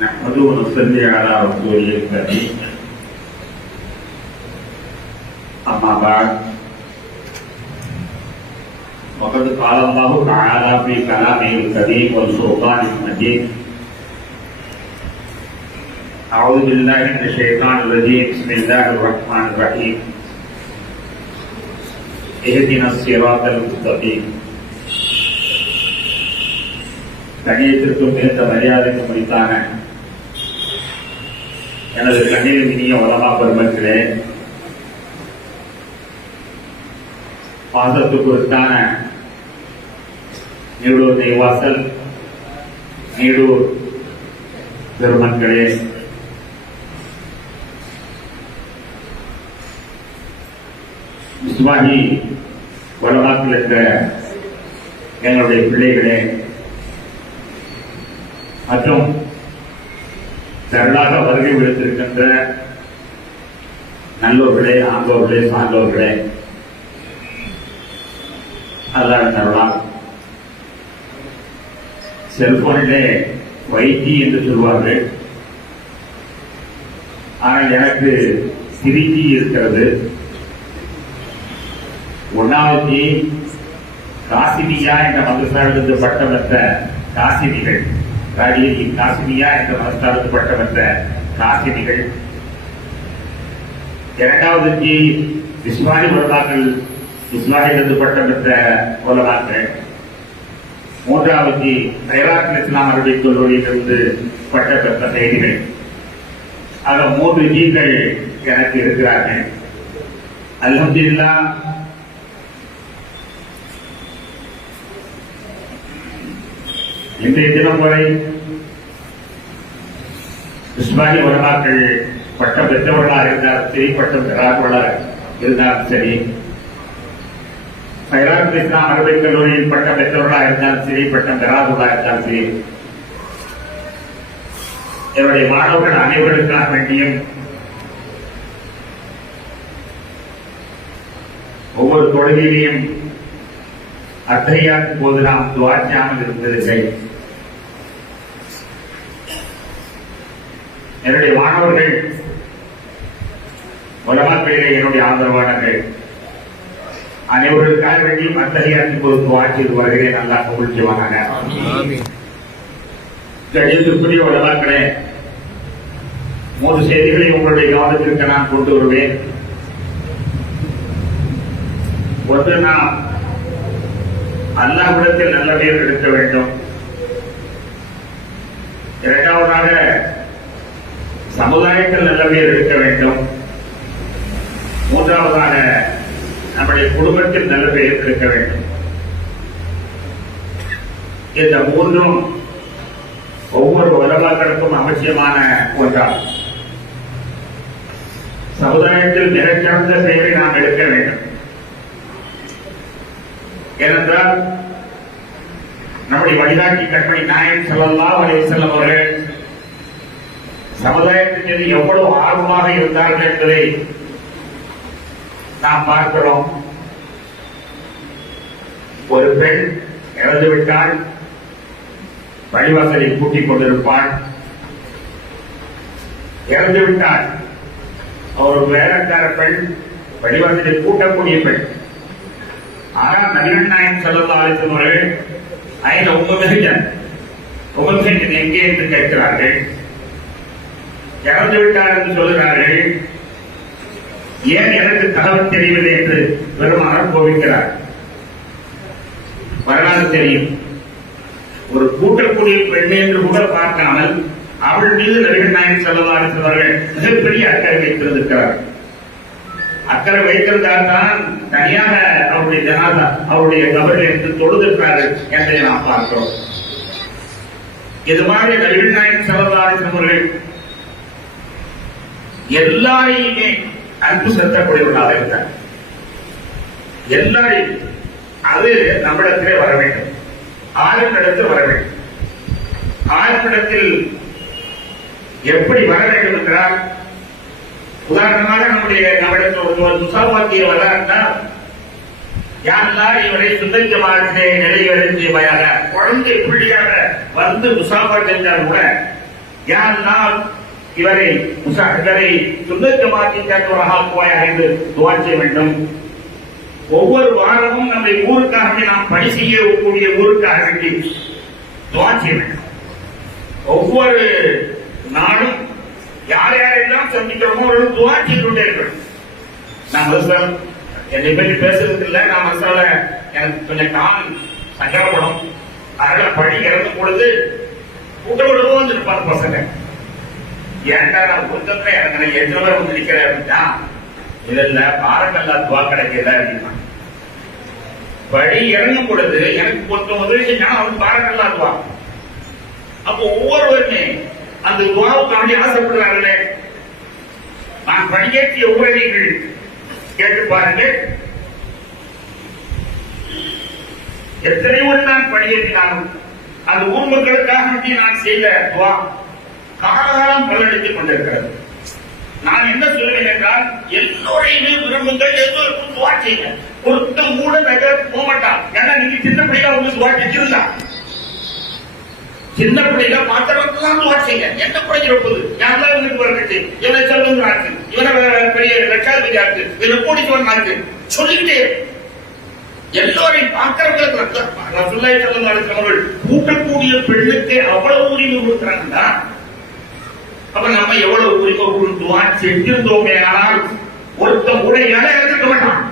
نحمده ونصلي على رسوله الكريم أما بعد وقد قال الله تعالى في كلامه الكريم والفرقان المجيد أعوذ بالله من الشيطان الرجيم بسم الله الرحمن الرحيم اهدنا الصراط المستقيم கணியத்திற்கும் மிகுந்த மரியாதைக்கும் முடித்தான எனது கண்ணீர் இனிய உலகா பெருமக்களே பாசத்துக்கு உரித்தான நீடூர் நெய்வாசல் நீடூர் பெருமக்களே. இஸ்மாஹி உலகத்தில் இருக்கிற எங்களுடைய பிள்ளைகளே மற்றும் திரளாக வருகை விடுத்திருக்கின்ற நல்லோர்களே ஆங்கோர்களே சான்றோர்களே. அதான் தரலாம் செல்போனிலே வைத்தி என்று சொல்வார்கள். ஆனால் எனக்கு திருச்சி இருக்கிறது. ஒன்னாவது காசினியா என்ற மதுசாரிலிருந்து பட்டம் பெற்ற காசினிகள் ராஜினி காசினியா என்ற மதசாரத்து பட்டம் பெற்ற காசினிகள். இரண்டாவது ஜி இஸ்மானி உலகாக்கள் இஸ்லாமிலிருந்து பட்டம் பெற்ற உலகாக்கள். மூன்றாவது ஜி இஸ்லாம் அரபிக் கல்லூரியிலிருந்து பட்டம் பெற்ற செய்திகள். ஆக மூன்று ஜீக்கள் எனக்கு இருக்கிறார்கள். அல்ஹம்துலில்லா இன்றைய தினம் வரை இஸ்மானி உலமாக்கள் பட்டம் பெற்றவர்களாக இருந்தாலும் சரி பட்டம் பெறாதவர்களாக இருந்தாலும் சரி சைராத் இஸ்லாம் அரபிக் கல்லூரியில் பட்டம் பெற்றவர்களாக இருந்தாலும் சரி பட்டம் பெறாதவர்களாக இருந்தாலும் சரி என்னுடைய மாணவர்கள் அனைவருக்காக வேண்டியும் ஒவ்வொரு தொழுகையிலையும் அத்தையாக்கும் போது நாம் துவாச்சாமல் இருந்ததில்லை என்னுடைய மாணவர்கள் உலகத்திலே என்னுடைய ஆதரவாளர்கள் அனைவருக்காக வேண்டியும் அத்தகையாக்கும் போது துவாச்சில் வருகிறே நல்லா செய்வாங்க கணியத்திற்குரிய உலகாக்களே மூன்று செய்திகளை உங்களுடைய கவனத்திற்கு நான் கொண்டு வருவேன். ஒன்று நாம் அல்லாஹ்விடத்தில் நல்ல பேர் எடுக்க வேண்டும். இரண்டாவதாக சமுதாயத்தில் நல்ல பேர் வேண்டும். மூன்றாவதாக நம்முடைய குடும்பத்தில் நல்ல பெயர் இருக்க வேண்டும். இந்த மூன்றும் ஒவ்வொரு உலகாக்களுக்கும் அவசியமான ஒன்றாகும். சமுதாயத்தில் மிகச்சிறந்த சேவை நாம் எடுக்க வேண்டும். ஏனென்றால் நம்முடைய வழிகாட்டி கண்மணி நாயன் ஸல்லல்லாஹு அலைஹி வஸல்லம் அவர்கள் சமுதாயத்தின் மீது எவ்வளவு ஆர்வமாக இருந்தார்கள் என்பதை நாம் பார்க்கிறோம். ஒரு பெண் இறந்துவிட்டால் வழிவாசலை கூட்டிக் கொண்டிருப்பாள். இறந்துவிட்டால் ஒரு வேலைக்கார பெண் வழிவாசலை கூட்டக்கூடிய பெண். ஆனால் நபிகள் நாயகம் ஸல்லல்லாஹு அலைஹி வஸல்லம் அவர்கள் ஐன எங்கே? என்று கேட்கிறார்கள். இறந்து விட்டார் என்று சொல்கிறார்கள் ஏன் எனக்கு தகவல் தெரியவில்லை என்று பெருமானார் கோபிக்கிறார். வரலாறு தெரியும். ஒரு கூட்டக்கூடிய பெண் என்று கூட பார்க்காமல் அவள் மீது நபிகள் நாயன் ஸல்லல்லாஹு அலைஹி மிகப்பெரிய அக்கறை வைத்திருந்திருக்கிறார் அக்கறை வைத்திருந்தால் தான் தனியாக அவருடைய ஜனாதா அவருடைய கபரில் என்று தொழுதிருக்கிறார்கள் என்பதை நாம் பார்க்கிறோம். இது மாதிரி நபிகள் நாயன் ஸல்லல்லாஹு எல்லாரையுமே அன்பு செலுத்தக்கூடியவர்களாக இருந்தார். எல்லாரையும் அது நம்மிடத்திலே வர வேண்டும். ஆளுநரிடத்தில் வர வேண்டும். ஆளுநரிடத்தில் எப்படி வர வேண்டும் என்றால் உதாரணமாக நம்முடைய நம்மிடத்தில் ஒருவர் முசாபாத்திய வராண்டால் யாரெல்லாம் இவரை சுந்தர் ஜமாத்திலே நிலைவரை செய்வாயாக குழந்தை புள்ளியாக வந்து முசாபா செஞ்சால் கூட யாரெல்லாம் இவரை முசா இவரை சுந்தர் ஜமாத்தி கேட்டவராக ஆக்குவாயாக என்று துவா செய்ய வேண்டும். ஒவ்வொரு வாரமும் நம்மை ஊருக்காக நாம் பணி செய்யக்கூடிய ஊருக்காக வேண்டி துவா செய்ய வேண்டும். ஒவ்வொரு நாளும் யார் யாரெல்லாம் சந்திக்கிறோமோ அவர்கள் துவா செய்து கொண்டே இருக்கணும். நான் மருத்துவம் என்னை பற்றி பேசுறது இல்லை நான் மசால எனக்கு கொஞ்சம் கால் சங்கடப்படும் அதனால பழி இறங்கும் பொழுது கூட்ட விடுவோம் பசங்க. ஏன்டா நான் கூட்டத்துல இறங்கினேன் எத்தனை பேர் வந்து நிக்கிறேன் அப்படின்னா இல்ல இல்ல பாரக்கல்லா துவா கிடைக்கல அப்படின்னா வழி இறங்கும் பொழுது எனக்கு கொஞ்சம் உதவி செஞ்சாலும் அவன் பாரக்கல்லா துவா. அப்போ ஒவ்வொருவருமே அந்த துவாவுக்காண்டி ஆசைப்படுறாங்களே. நான் பணியேற்றிய ஊரடிகள் கேட்டு பாருங்க. எத்தனை முறை நான் பணியேற்றினாலும் அந்த ஊர் மக்களுக்காக வேண்டி நான் செய்த துவா. காலகாலம் பலனளித்துக் கொண்டிருக்கிறது. நான் என்ன சொல்வேன் என்றால் எல்லோரையுமே விரும்புங்கள் எல்லோருக்கும் துவா செய்யுங்க. ஒருத்தன் கூட நகர போக மாட்டான் ஏன்னா நீங்க சின்ன பிள்ளைங்க வந்து துவா செஞ்சிருந்தா. சின்ன பிள்ளைல மாத்திரம்லாம் துவா செய்யுங்க. என்ன பிரயோஜனம் போகுது யாரெல்லாம் இவனுக்கு வரட்டு இவனை செல்வம் ஆச்சு இவனை பெரிய லட்சாதிபதி ஆச்சு இவனை கோடிச்சவன் ஆச்சு சொல்லிக்கிட்டே இரு. எல்லோரையும் பார்க்கிறவங்களுக்கு ரசுல்லாய் செல்வங்க அவர்கள் கூட்டக்கூடிய பெண்ணுக்கு அவ்வளவு உரிமை கொடுக்குறாங்கன்னா அப்ப நம்ம எவ்வளவு உரிமை கொடுத்துவான் செஞ்சிருந்தோமே ஆனால் ஒருத்தன் உடையால இறந்துக்க வேண்டாம்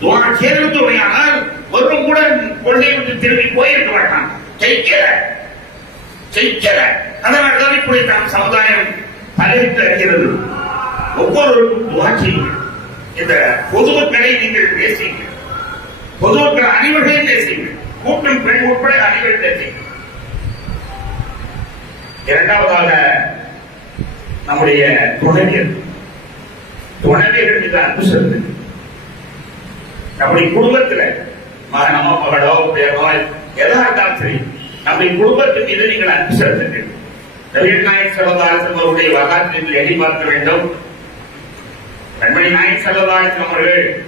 துவா சேர்ந்தோமே ஆனால் ஒருவன் கூட கொள்ளை விட்டு திரும்பி போயிருக்க மாட்டான். ஜெயிக்கல. ஜெயிக்கல. அதனால்தான் இப்படி நாம் சமுதாயம் தலையிட்டு அறிகிறது ஒவ்வொருவருக்கும் துவா செய்யுங்க இந்த பொதுமக்களை நீங்கள் பேசுங்க பொதுமக்கள் அனைவரையும் பேசுங்க கூட்டம் பெண் உட்பட அனைவரும் பேசுங்க இரண்டாவதாக நம்முடைய துணைவியர் துணைவியர்கள் மீது அன்பு செலுத்து நம்முடைய குடும்பத்துல மகனமோ மகளோ பேரோ எதா இருந்தாலும் சரி நம்முடைய குடும்பத்து மீது நீங்கள் அன்பு செலுத்துங்கள். நவீன நாயக் செல்வதாரசன் அவருடைய வரலாற்றில் எண்ணி பார்க்க வேண்டும். கண்மணி நாயக் செல்வதாரசன் அவர்கள்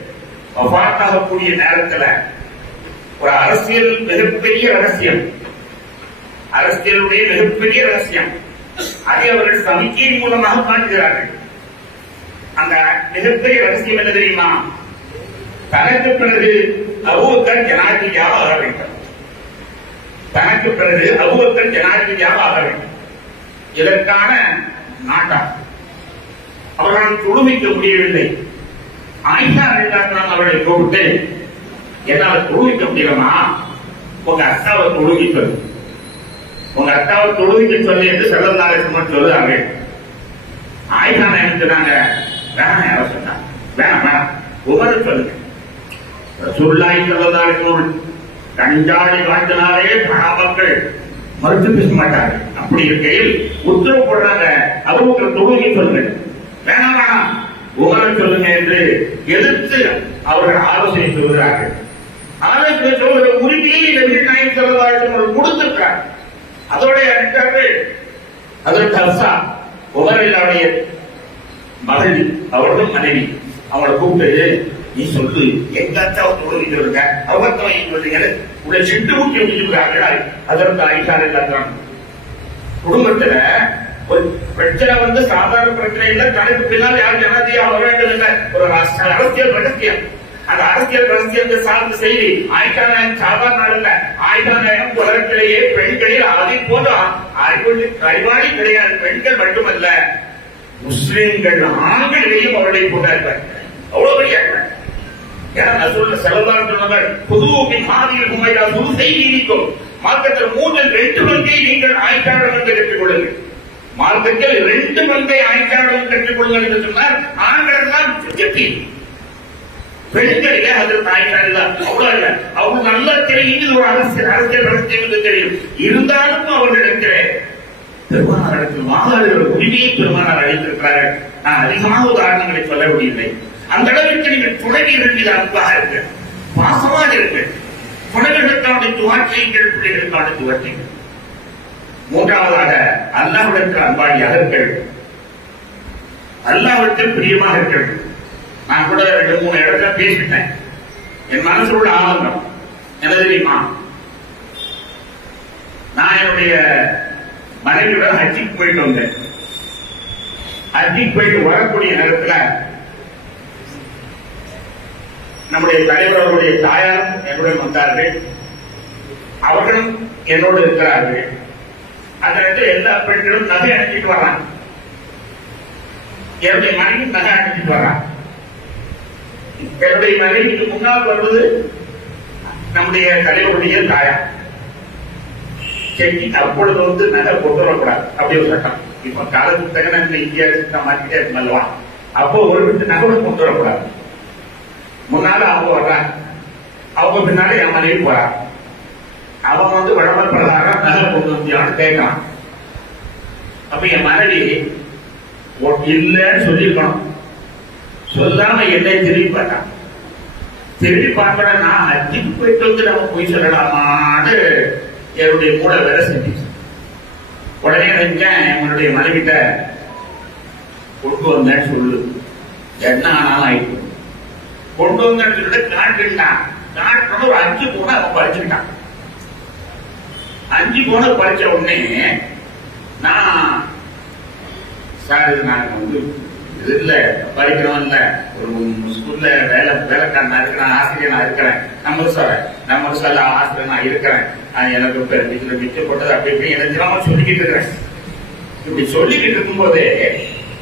வஃபாத்தாகக்கூடிய நேரத்துல ஒரு அரசியல் மிகப்பெரிய ரகசியம். அரசியலுடைய மிகப்பெரிய ரகசியம். அதை அவர்கள் சமிக்கையின் மூலமாக காட்டுகிறார்கள். அந்த மிகப்பெரிய ரகசியம் என்ன தெரியுமா? தனக்கு பிறகு அபூபக்கர் ஜனாதிபதியாக ஆக வேண்டும். தனக்கு பிறகு அபூபக்கர் ஜனாதிபதியாக ஆக வேண்டும். இதற்கான நாட்டா? அவர்களால் தொழுமிக்க முடியவில்லை. ஆயிஷா அலிதாசனம் அவர்களை கூப்பிட்டு என்னால் தொழுவிக்க முடியலமா உங்க அக்காவை தொழுவித்தது உங்க அக்காவை தொழுவிக்க சொல்லி என்று செல்லந்தாரசமன் சொல்லுறாங்க ஆயிஷா என்ன சொன்னாங்க வேணாம் யாரோ சொன்னாங்க வேணாம் வேணாம். உமர சொல்லுங்க. ரசூல்லாய் ஸல்லல்லாஹு அலைஹி வஸல்லம் கஞ்சாடி காட்டினாலே சகாபாக்கள் மறுத்து பேச மாட்டாங்க. அப்படி இருக்கையில் உத்தரவு போடுறாங்க. அவருக்கு தொழுகை சொல்லுங்க. வேணாம் வேணாம். உமர சொல்லுங்க என்று எதிர்த்து அவர்கள் ஆலோசனை சொல்கிறார்கள் ஆலோசனை சொல்கிற உரிமையை நபிகள் நாயகம் ஸல்லல்லாஹு அலைஹி அதோடைய கொடுத்திருக்கார் அதோட அடித்தார்கள் உபரிலாவுடைய மகள் அவர்களும் மனைவி அவளை கூப்பிட்டு நீ சொல்லு எங்காச்சும் அவங்க தொழுகிட்டு இருக்க? அவங்க எங்க உள்ள சிட்டு ஊட்டி வச்சிருக்கார்கள் அதற்கு ஆயிஷார் இல்லாதான் குடும்பத்துல ஒரு பிரச்சனை வந்து சாதாரண பிரச்சனை இல்ல தனக்கு பின்னால் யார் ஜனாதியா வர வேண்டும் இல்லை ஒரு அரசியல் ரகசியம் அந்த அரசியல் ரகசியத்தை சார்ந்த செய்தி. ஆயிஷா நாயகம் சாதாரண ஆள் இல்ல ஆயிஷா நாயகம் உலகத்திலேயே பெண்களில் அதை போல அறிவு அறிவாளி கிடையாது. பெண்கள் மட்டுமல்ல முஸ்லிம்கள் ஆண்களிடையும் அவர்களை கொண்டாடுவார் அவ்வளவு பெரிய ஏன்னா ரசூலுல்லாஹி ஸல்லல்லாஹு அலைஹி வஸல்லம் புதுவின் மாதிரியில் மார்க்கத்தில் மூன்றில் ரெண்டு பங்கை நீங்கள் ஆய்ச்சாளர்கள் கற்றுக் கொள்ளுங்கள். மார்க்கத்தில் ரெண்டு பங்கை ஆய்ச்சாளர்கள் கற்றுக் கொள்ளுங்கள் என்று சொன்னார். ஆண்கள் எல்லாம் எட்டி பெண்களிலே அதில் ஆய்ச்சாளர் அவ்வளவு இல்ல அவங்க நல்லா தெரியும் இது ஒரு அரசியல் அரசியல் ரகசியம் தெரியும். இருந்தாலும் அவர்களிடத்திலே பெருமானாரிடத்தில் மாதாடுகிற உரிமையை பெருமானார் அளித்திருக்கிறார்கள் நான் அதிகமாக உதாரணங்களை சொல்ல முடியவில்லை. அந்த அளவிற்கு நீங்கள் துணைவியர்கள் மீது அன்பாக இருங்கள் பாசமாக இருங்கள் துணைவர்களுக்கான துவாட்சியங்கள் பிள்ளைகளுக்கான துவாட்சியங்கள் மூன்றாவதாக அல்லாவிடத்தில் அன்பாளியாக இருங்கள். அல்லாஹ்விடத்தில் பிரியமாக இருங்கள். நான் கூட ரெண்டு மூணு இடத்துல பேசிட்டேன். என் மனசுல உள்ள ஆனந்தம். என்ன தெரியுமா? நான் என்னுடைய மனைவியோட ஹஜ்ஜிக்கு போயிட்டு வந்தேன். ஹஜ்ஜிக்கு போயிட்டு வரக்கூடிய நேரத்துல நம்முடைய தலைவர் அவருடைய தாயாரும் என்னுடன் வந்தார்கள். அவர்களும் என்னோடு இருக்கிறார்கள். அந்த இடத்துல எல்லா பெண்களும் நகை அணிஞ்சிட்டு வர்றாங்க. என்னுடைய மனைவி நகை அணிஞ்சிட்டு வர்றாங்க. என்னுடைய மனைவிக்கு முன்னால் வருவது நம்முடைய தலைவருடைய தாயார் செட்டி அப்பொழுது வந்து மேல கொண்டு வரக்கூடாது. அப்படி ஒரு சட்டம். இப்ப காலத்துக்கு தகன இந்தியா சட்டம் மாற்றிட்டே இருக்கல்லவா அப்போ ஒரு விட்டு நகை கொண்டு வரக்கூடாது. முன்னால அவங்க வர்றாங்க. அவங்க பின்னால என் மனைவி போறாங்க அவன் வந்து வடம பிரகாரம் நகை கொண்டு வந்தியான்னு கேட்கலாம். அப்ப என் மனைவி இல்லைன்னு சொல்லியிருக்கணும். சொல்லாம என்னை திரும்பி பார்த்தான் திரும்பி பார்க்கல நான் அஜிக்கு போயிட்டு வந்து நம்ம போய் சொல்லலாமான்னு என்னுடைய கூட வேலை செஞ்சு உடனே நினைச்சேன் என்னுடைய மனைவிட்ட கொண்டு வந்தேன் சொல்லு. என்ன ஆனாலும் ஆயிட்டு. கொண்டு வந்தேன்னு சொல்லிட்டு காட்டுட்டான். காட்டுறது ஒரு அஞ்சு போன அவன் படிச்சுக்கிட்டான் அஞ்சு போன படிச்ச உடனே நான் சார் இது நான் வந்து இது இல்ல படிக்கிறோம் இல்ல. ஒரு ஸ்கூல்ல வேலை வேலைக்காரனா இருக்கிறேன் ஆசிரியர் இருக்கிறேன். நம்ம சார் நம்ம சார் ஆசிரியர் நான் இருக்கிறேன். எனக்கு இப்ப இதுல அப்படி இப்படி எனக்கு சொல்லிக்கிட்டு இருக்கிறேன். இப்படி சொல்லிக்கிட்டு இருக்கும்போதே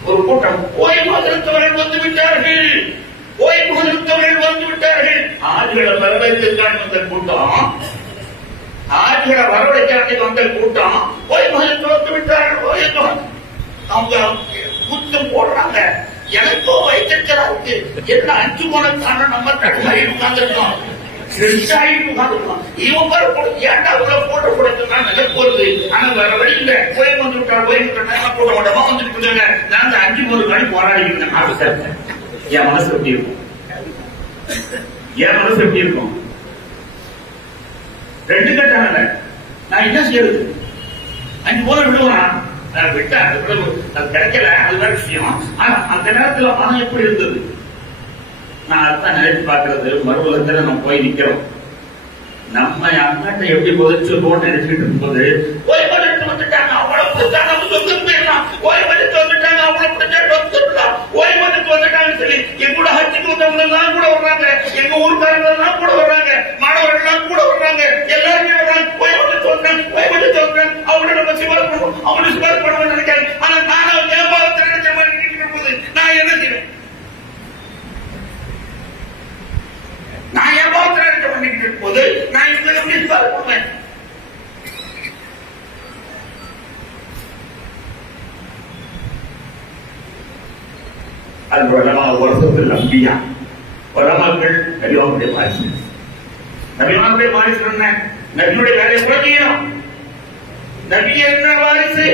ஒரு கூட்டம் ஓய்வு வந்து விட்டார்கள். ஓய்வு வந்து விட்டார்கள். ஆண்களை வரவேற்கிறான் வந்த கூட்டம். ஆண்களை வரவழைக்காண்டி வந்த கூட்டம். ஓய்வு வந்து விட்டார்கள். ஓய்வு அவங்க குத்தம் போடுறாங்க. எனக்கும் வைத்திருக்கிறா இருக்கு என்ன அஞ்சு மனத்தான நம்ம தடுமாறி உட்கார்ந்துருக்கோம். ரெண்டாயிரம் உட்கார்ந்துருக்கோம். இவன் வர போடு. ஏன்டா உள்ள போட கூடாதுன்னா நல்ல போறது ஆனா வேற வழி இல்ல. போய் வந்து விட்டா போய் விட்டா போட மாட்டோமா வந்துட்டு இருந்தாங்க நான் அந்த அஞ்சு மூணு நாள் போராடி இருந்தேன் ஆஃபீஸர் என் மனசு எப்படி இருக்கும்? என் மனசு எப்படி இருக்கும்? ரெண்டு கட்டான நான் என்ன செய்யறது? அஞ்சு போல விடுவான்? நான் விட்டேன் அது கிடைக்கல அது வேற விஷயம். ஆனா அந்த நேரத்துல மனம் எப்படி இருந்தது? நான் அதான் நினைச்சு பார்க்கிறது மறுபலத்துல நம்ம போய் நிக்கிறோம். நம்ம அண்ணாட்ட எப்படி புதைச்சு போட்டு நினைச்சுட்டு இருக்கும்போது ஓய்வு வந்துட்டாங்க அவ்வளவு பிடிச்சா நம்ம சொந்த போயிடலாம் வந்துட்டாங்க அவ்வளவு பிடிச்சா வந்துடலாம் வந்துட்டாங்கன்னு சொல்லி எங்க கூட ஹஜ்ஜுக்கு வந்தவங்க எல்லாம் கூட வர்றாங்க. எங்க ஊருக்காரங்க எல்லாம் கூட வர்றாங்க. மாணவர்கள் எல்லாம் கூட வர்றாங்க. எல்லாருமே வர்றாங்க. ஓய்வு எடுத்து வந்தாங்க ஓய்வு வந்தாங்க அவங்கள நம்ம சிவரம் பண்ணுவோம் அவங்களை சிவரம் பண்ணுவோம் நினைக்காங்க ஆனா நானும் வியாபாரத்தில் நினைச்ச மாதிரி நான் என்ன செய்வேன்? நான் வியாபாரத்தில் நினைச்ச பண்ணிக்கிட்டு இருக்கும்போது நான் இவங்களை எப்படி சிவரம் பண்ணுவேன் அது உலமா வருஷத்தில் நம்பியா? உலமாக்கள் நபிவாவுடைய வாரிசு. நபிவாவுடைய வாரிசு என்ன? நபியுடைய வேலையை கூட செய்யணும் நபி என்ன வாரிசு?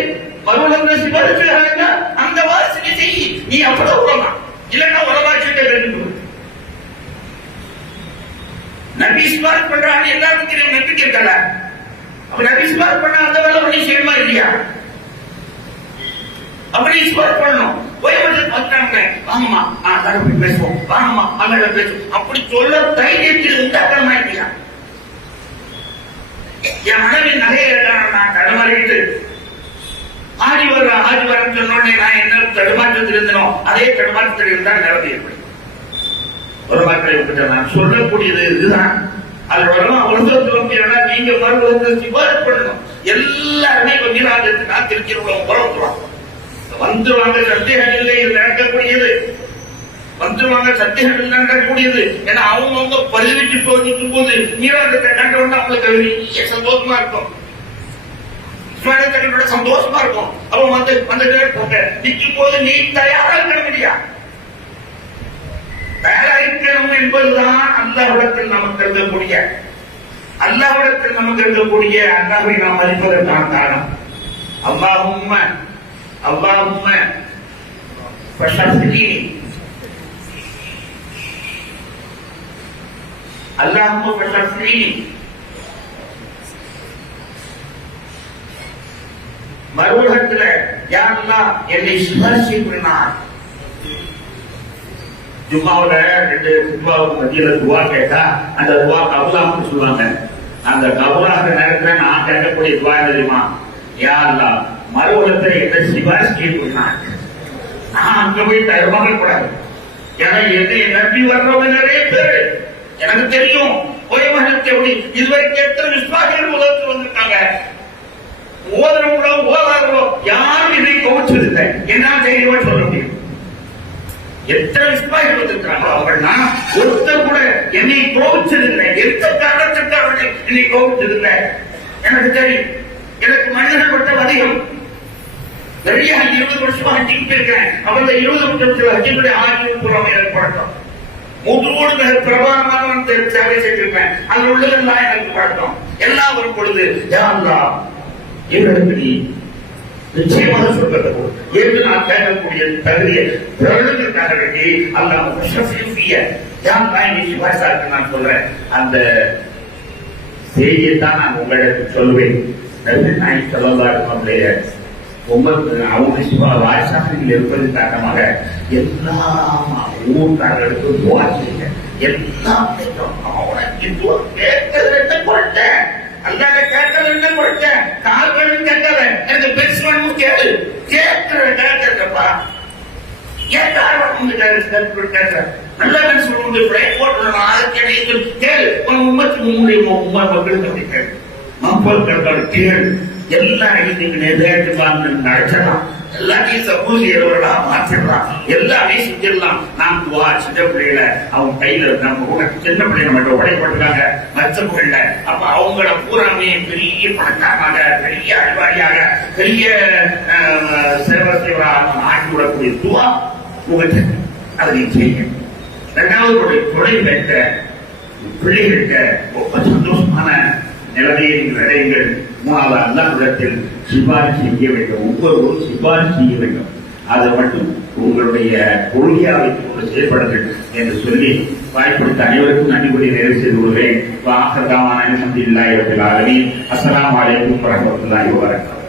மறுபடியும் சிபாரிசு அந்த வாரிசுக்கு செய். நீ அவ்வளவு உலமா. இல்லைன்னா உலமாக்கிட்ட வேண்டும் நபி சிபாரிசு பண்றான்னு எல்லாருக்கும் தெரியும் நம்பிக்கை இருக்கல. அப்ப நபி சிபாரிசு பண்ண அந்த வேலை பண்ணி செய்யணுமா இல்லையா? அப்படி ஸ்கோர் பண்ணணும். போய் வந்து பார்த்தாங்க வாங்கம்மா. ஆ தரப்பி பேசுவோம். வாங்கம்மா. அங்கே பேசுவோம். அப்படி சொல்ல தைரியத்தில் உண்டாக்க மாட்டீங்க என் மனைவி நகையை நான் தடுமாறிட்டு ஆடி வர ஆடி வர சொன்னோடனே நான் என்ன தடுமாற்றத்தில் இருந்தனோ அதே தடுமாற்றத்தில் இருந்தால் நிறந்து ஏற்படும் ஒரு மக்களை விட்டு நான். சொல்லக்கூடியது இதுதான். அது வரணும் அவசரம் சொல்ல நீங்க மறுபடியும் சிபாரிசு பண்ணணும் எல்லாருமே இப்ப மீனாஜத்துக்கு நான் திருச்சிருவோம் புறப்படுவாங்க வந்துருவாங்க சத்தியங்களில் இது நடக்கக்கூடியது. வந்துருவாங்க சத்தியங்கள் நடக்கக்கூடியது. ஏன்னா அவங்க அவங்க பரிவிட்டு போயிருக்கும் போது நீராட்டத்தை கண்டவொன்னு அவங்களுக்கு அது சந்தோஷமா இருக்கும். கண்டோட சந்தோஷமா இருக்கும். அப்ப வந்து வந்துட்டு போங்க நிற்கும் போது நீ தயாரா இருக்கணும் இல்லையா தயாரா இருக்கணும் என்பதுதான் அல்லாஹ்விடத்தில் நமக்கு இருக்கக்கூடிய அல்லாஹ்விடத்தில் நமக்கு இருக்கக்கூடிய அல்லாஹை நாம் அறிப்பதற்கான காரணம். அல்லாஹும்ம اللهم فشفني اللهم فشفني மறுபக்கத்துல யாரெல்லாம் என்னை சுமர்சிக்கிறார் ஜும்மாவுல ரெண்டு ஜும்மாவுக்கு மத்தியில துவா கேட்டா அந்த துவா கபுலாம்னு சொல்லுவாங்க அந்த கபுலாகிற நேரத்துல நான் கேட்கக்கூடிய துவா என்ன தெரியுமா யா அல்லாஹ் மறுபுறத்தில் என்ன சிவாஜி சொன்னாங்க? நான் அங்க போய் தருவாங்க கூடாது. ஏன்னா என்னை நம்பி வர்றவங்க நிறைய பேரு. எனக்கு தெரியும் ஓய்வகத்தை எப்படி இதுவரைக்கும் எத்தனை விஸ்வாசிகள் உலகத்தில் வந்திருக்காங்க? ஓதுறவங்களோ ஓதாதவங்களோ யாரும் இதை கோவிச்சதில்லை என்ன தைரியமா சொல்ல முடியும்? எத்தனை விஸ்வாசிகள் வந்திருக்காங்களோ அவர்கள்னா ஒருத்தர் கூட என்னை கோவிச்சதில்லை எந்த காரணத்துக்கு அவர்கள் என்னை கோவிச்சதில்லை எனக்கு தெரியும். எனக்கு மனிதர்கள் பட்ட அதிகம் நிறைய இருபது வருஷமா ஹஜ்ஜிக்கு போயிருக்கிறேன் அவர்ல இருபது வருஷத்துல ஹஜ்ஜினுடைய ஆர்வம் புறம் எனக்கு பழக்கம் முதுவோடு மிக பிரபலமான சேவை செய்திருப்பேன். அதில் உள்ளதெல்லாம் எனக்கு பழக்கம். எல்லாம் ஒரு பொழுது யாருலா எங்களுக்கு நீ நிச்சயமாக சொல்றது என்று நான் கேட்கக்கூடிய தகுதியை பிறகுக்காக வேண்டி அல்லாஹ் விஸ்வசிய யார் தான் நீ சிவாசாருக்கு நான் சொல்றேன். அந்த செய்தியை தான் நான் உங்களுக்கு சொல்லுவேன். நபிகள் நாயகம் ஸல்லல்லாஹு அலைஹி வஸல்லம் காரணமாக எல்லா ஊர்க்காரர்களுக்கும் துவா செய்யுங்க எல்லாம் அல்லாத கேட்கறது என்ன குறைச்ச கால்களும் கேட்கல எனக்கு பெருசுவனும் கேளு. கேட்கிற? கேட்கறப்பா ஏன் காரணம் நல்ல மனுஷன் போட்டு கேளு. உன் மக்களுக்கு அப்படி கேளு. மக்கள் எல்லாரையும் நீங்க நேரத்து பார்த்து நடத்தலாம் எல்லாத்தையும் சமூகியவர்களா மாற்றிடலாம் எல்லாமே செஞ்சிடலாம். நான் துவா சின்ன பிள்ளையில அவங்க கையில நம்ம கூட சின்ன பிள்ளைங்க மட்டும் உடைப்பட்டிருக்காங்க மற்ற அப்ப அவங்கள பூராமே பெரிய பணக்காரனாக பெரிய அடிவாரியாக பெரிய சேவசேவராக ஆக்கி விடக்கூடிய துவா உங்கள்கிட்ட அதை நீ செய்யுங்க இரண்டாவது ஒரு துணை பெற்ற பிள்ளைகள்கிட்ட ரொம்ப சந்தோஷமான நிலைமையை நீங்கள் அடையுங்கள். மூணாவது அல்லாஹ்விடத்தில் சிபாரிசு செய்ய வேண்டும். ஒவ்வொருவரும் சிபாரிசு செய்ய வேண்டும். அதை மட்டும் உங்களுடைய கொள்கையாக வைத்துக் கொண்டு செயல்படுங்கள் என்று சொல்லி வாய்ப்படுத்த அனைவருக்கும் நன்றி கூடிய நிறைவு செய்து கொள்வேன் வாகரதாமான அலமதுல்லாஹி ரபில் ஆலமீன். அஸ்ஸலாமு அலைக்கும் வரஹ்மத்துல்லாஹி வபரகாத்துஹு.